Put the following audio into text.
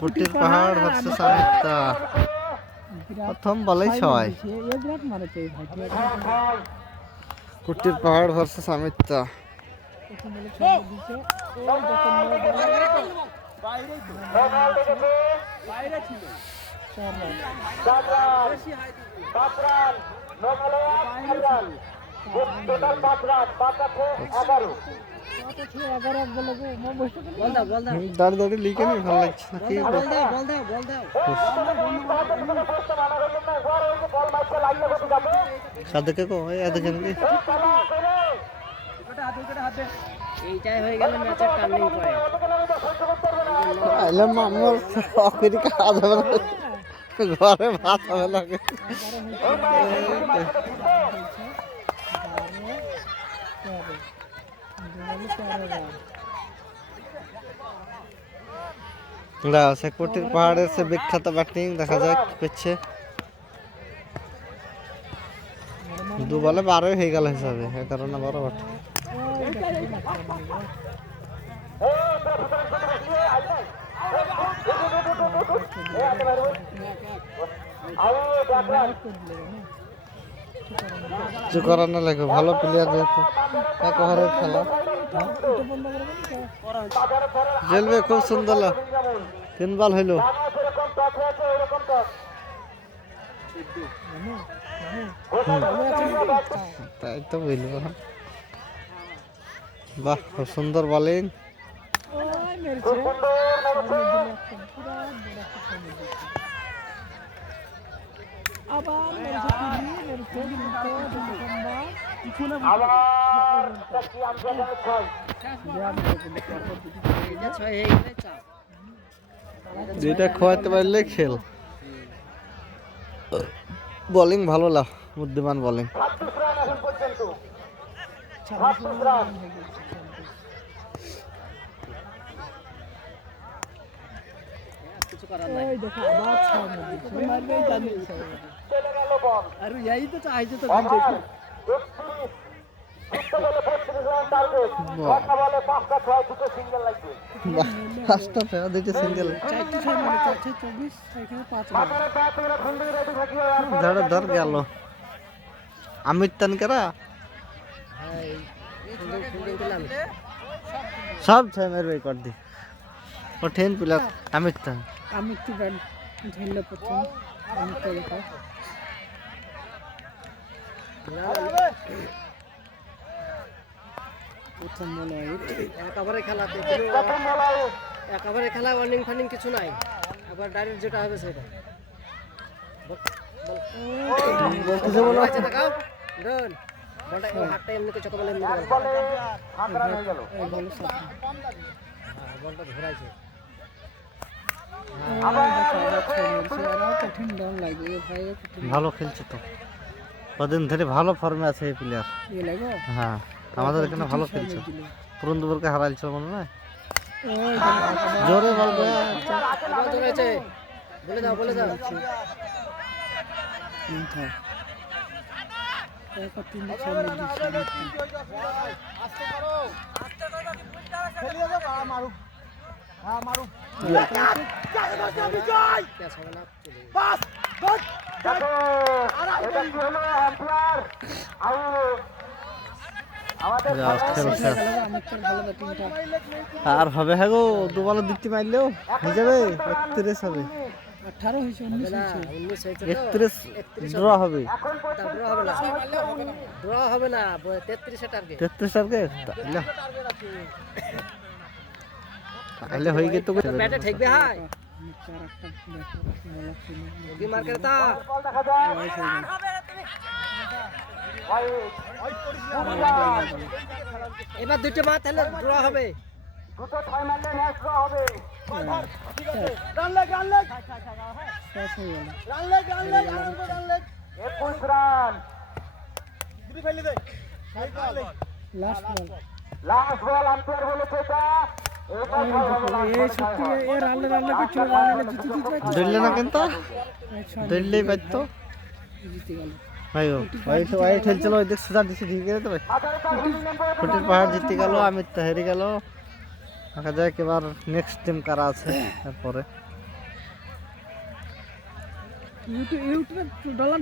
কুটির পাহাড় ভার্সেস আমিত্তা প্রথম বলেই 6 কুটির পাহাড় ভার্সেস আমিত্তা দাঁড়িয়ে লিখে নি ভালো লাগছে না কি সাদেকে কো এদিকে নাকি এইটাই হয়ে গেল ম্যাচের টার্নিং পয়েন্ট আইলে মামুর অকেরি কাজ হবে না ঘরে ভাত হবে লাগে কুটির পাহাড়ের সে বিখ্যাত ব্যাটিং দেখা যায় কি করছে 2 বলে 12 হয়ে গেল হিসাবে 11 না 12 ব্যাট কিছু করার না লাগে ভালো প্লেয়ার যেহেতু এক ওভারের খেলা জেলবে খুব সুন্দর 3 বল হইল তাই তো বুঝল বাহ খুব সুন্দর বোলিং যেটা খোয়াতে পারলে খেল বোলিং ভালো লাভ বুদ্ধিমান বোলিং ধর গেল আমির তানকেরা সব ছয় কর দি কঠিন প্লেয়ার আমির তান একেবারে খেলা ওয়ার্নিং ফার্নিং কিছু নাই আবার ডাইরেক্ট যেটা হবে সেটা বলতেছে বলো আচ্ছা দেখাও ডন বলটা হাতটা এমনি করে চকবলে এমনি করে বলটা ঘোরাইছে ভালো খেলছে তো কদিন ধরে ভালো ফর্মে আছে এই প্লেয়ার হ্যাঁ আমাদের এখানে ভালো খেলছে পুরন্দরকে হারাইছে মনে না জোরে বলবে বলে দাও আর হবে হ্যাঁ গো 2 বল দিতে মারলেও হয়ে যাবে 31 হবে 31 ড্র হবে ড্র হবে না 33 টার্গেট 33 টার্গেট তাহলে হয়ে গেত ব্যাটে ঠেকবে হাই কি মার করতা এবার দুটো মার তাহলে ড্র হবে দুটো 6 মারলে ম্যাচ ড্র হবে রান লেগ 21 রান দুটো ফেলে দে লাস্ট বল আম্পায়ার বলেছে এটা দিল্লি না কিন্তু দিল্লি বাইতো আইও ওই খেলছিল ওই দেখ সুদা দিছে ঠিক আছে তো ভাই কুটির পাহাড় জিতে গেল আমির হেরে গেল দেখা যায় এবার নেক্সট টিম কারা আছে তারপরে ইউটিউবে ডলার